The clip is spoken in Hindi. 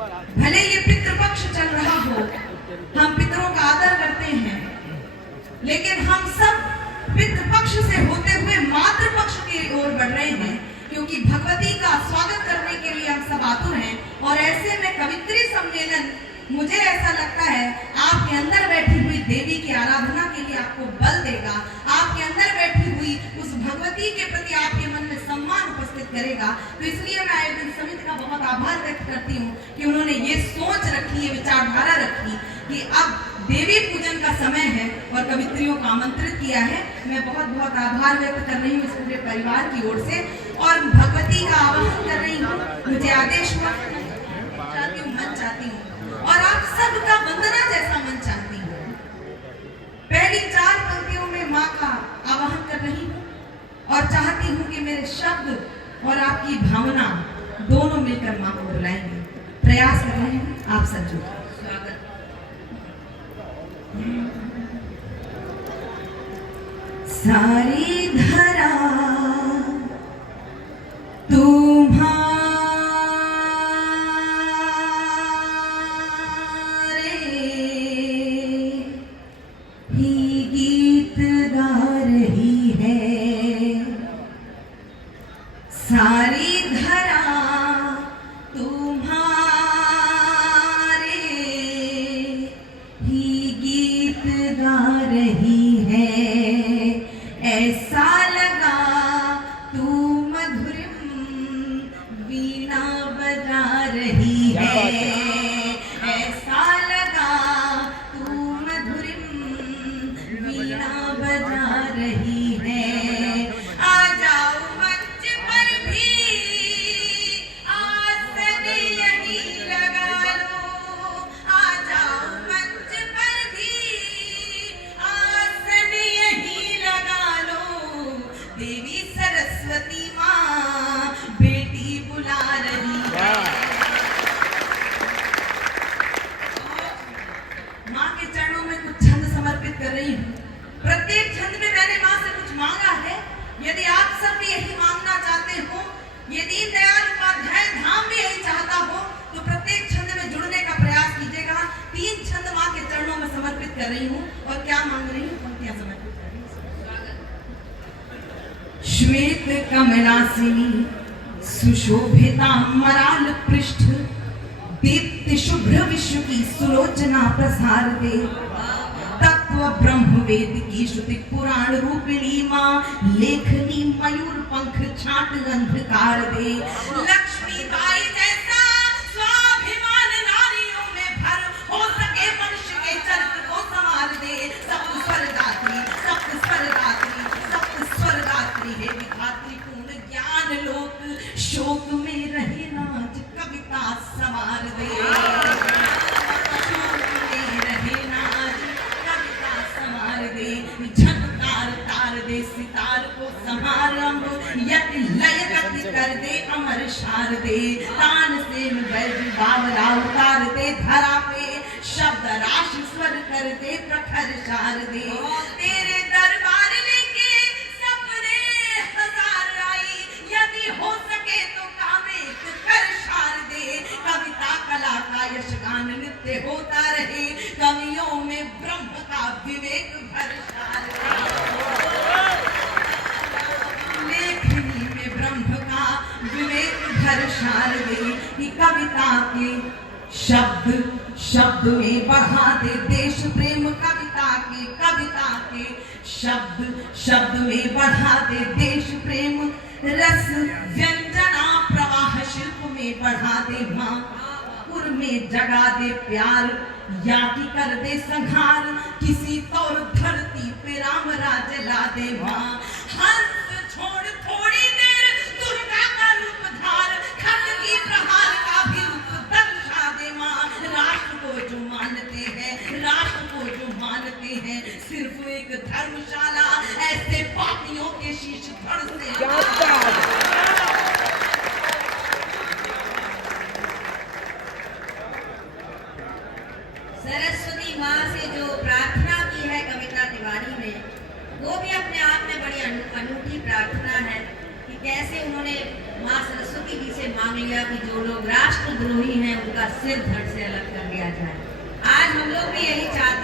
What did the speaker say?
भले ये पितृपक्ष चल रहा हो, हम पितरों का आदर करते हैं, लेकिन हम सब पितृपक्ष से होते हुए मातृपक्ष की ओर बढ़ रहे हैं, क्योंकि भगवती का स्वागत करने के लिए हम सब आतुर हैं। और ऐसे में कवित्री सम्मेलन, मुझे ऐसा लगता है, आपके अंदर बैठी हुई देवी की आराधना के लिए आपको बल देगा, आपके अंदर बैठी हुई उस भगवती के प्रति आपके मन में सम्मान उपस्थित करेगा। तो इसलिए मैं आयोजन समिति का बहुत आभार व्यक्त करती हूँ कि उन्होंने ये सोच रखी, ये विचारधारा रखी कि अब देवी पूजन का समय है और कवित्रियों को आमंत्रित किया है। मैं बहुत बहुत आभार व्यक्त कर रही हूँ इस पूरे परिवार की ओर से, और भगवती का आवाहन कर रही हूँ। मुझे आदेश हुआ चाहती हूँ, मन चाहती हूँ, और आप सबका वंदना जैसा मन चाहती हूँ। पहली 4 पंक्तियों में माँ का आवाहन कर रही हूँ और चाहती हूँ कि मेरे शब्द और आपकी भावना दोनों मिलकर माँ को बुलाएंगे। प्रयास कर रहे हैं, आप सब जुड़े। स्वागत। सारी धरा सारी धरा तुम्हारे ही गीत गा रही है। ऐसा लगा तू मधुरिम वीणा बजा रही है। ऐसा लगा तू मधुरिम वीणा बजा रही है। आ जाओ मंच पर भी, आसन यहीं लगा लो। आ जाओ मंच पर भी, आसन यहीं लगा लो। देवी सरस्वती माँ बेटी बुला रही है। माँ के चरणों में कुछ छंद समर्पित कर रही हूँ। प्रत्येक छंद में मैंने माँ से कुछ मांगा है। यदि आप सब भी यही मांगना चाहते हो, ये दीनदयाल उपाध्याय धाम भी यही चाहता हो, तो प्रत्येक छंद में जुड़ने का प्रयास कीजिएगा। 3 छंद माँ के चरणों में समर्पित कर रही हूँ, और क्या मांग रही हूँ, पंक्तियां समर्पित कर रही हूँ। श्वेत कमलासिनी सुशोभिता मराल पृष्ठ, दीप्ति शुभ्र विश्व की सुलोचना प्रसार दे। तत्व ब्रह्म वेद की श्रुति पुराण रूपिणी माँ, लेखनी मयूर पंख छाट अंधकार दे। लक्ष्मी बाई जैसा स्वाभिमान नारियों में भर, हो सके मनुष्य के चरित्र को संवार दे। सप्त स्वर्गात्री, सप्त स्वर्गात्री, सप्त स्वर्गात्री है विधात्री पूर्ण ज्ञान लोक, शोक में रहे नाज कविता संवार दे। सितार को संहार अंग, यति लय गति कर दे अमर शार दे। तान से वैज बावला उतार दे धरा पे, शब्द राशि स्वर कर दे प्रखर शार दे। तेरे दरबार लेके सपने हजार आई, यदि हो सके तो कामे कर शार दे। कविता कला का यशगान नित्य होता रहे, कवियों में ब्रह्म का विवेक भर शार दे। लेखनी में ब्रह्म का विवेक भर शार दे। कविता के शब्द शब्द में बढ़ा दे देश प्रेम। कविता के शब्द शब्द में बढ़ा दे देश प्रेम। रस व्यंजना प्रवाह शिल्प में बढ़ा दे माँ। उर में जगा दे प्यार, या की कर दे संहार। किसी तौर धरती पे राम राज ला दे माँ। हंस छोड़ थोड़ी देर दुर्गा का रूप धार, खड्गी प्रहार का भी रूप दर्शा दे माँ। राष्ट्र को जो मानते हैं, राष्ट्र को जो मानते हैं, सिर्फ एक धर्मशाला ऐसे पापियों के शीश धड़ से। सरस्वती माँ से जो प्रार्थना की है कविता तिवारी ने, वो भी अपने आप में बड़ी अनूठी प्रार्थना है। कि कैसे उन्होंने माँ सरस्वती जी से मांग लिया कि जो लोग राष्ट्रद्रोही हैं उनका सिर धड़ से अलग कर दिया जाए। आज हम लोग भी यही चाहते हैं।